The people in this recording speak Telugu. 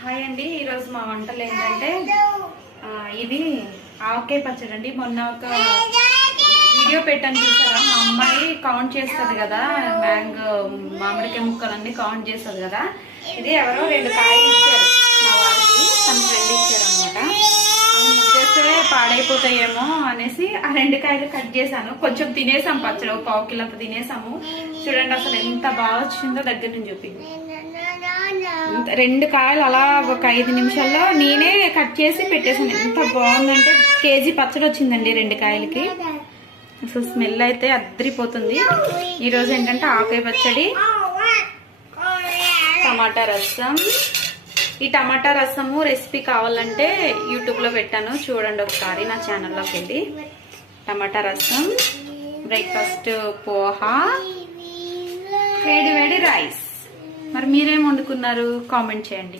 హాయ్ అండి, ఈరోజు మా వంటలు ఏంటంటే ఇది ఆవకాయ పచ్చడి అండి. మొన్న ఒక వీడియో పెట్టాను చూసారా, మా అమ్మాయి కౌంట్ చేస్తుంది కదా, మామిడికాయ ముక్కలన్నీ కౌంట్ చేస్తుంది కదా. ఇది ఎవరో 2 కాయలు ఇచ్చారు మా వారికి, తన ఫ్రెండ్ ఇచ్చారు అనమాట. అవి ముగ్గేస్తే పాడైపోతాయేమో అనేసి ఆ 2 కాయలు కట్ చేశాను. కొంచెం తినేసాం, పచ్చడి 1/4 కిలో అంత తినేసాము. చూడండి అసలు ఎంత బాగా వచ్చిందో, దగ్గర నుంచి చూపింది. 2 కాయలు అలా ఒక 5 నిమిషాల్లో నేనే కట్ చేసి పెట్టేసాను. ఎంత బాగుందంటే కేజీ పచ్చడి వచ్చిందండి 2 కాయలకి. అసలు స్మెల్ అయితే అద్దరిపోతుంది. ఈరోజు ఏంటంటే ఆవకాయ పచ్చడి, టమాటా రసం. ఈ టమాటా రసము రెసిపీ కావాలంటే యూట్యూబ్లో పెట్టాను, చూడండి ఒకసారి నా ఛానల్లోకి వెళ్ళి. టమాటా రసం, బ్రేక్ఫాస్ట్ పోహా, వేడి వేడి రైస్. మరి మీరేం వండుకున్నారు కామెంట్ చేయండి.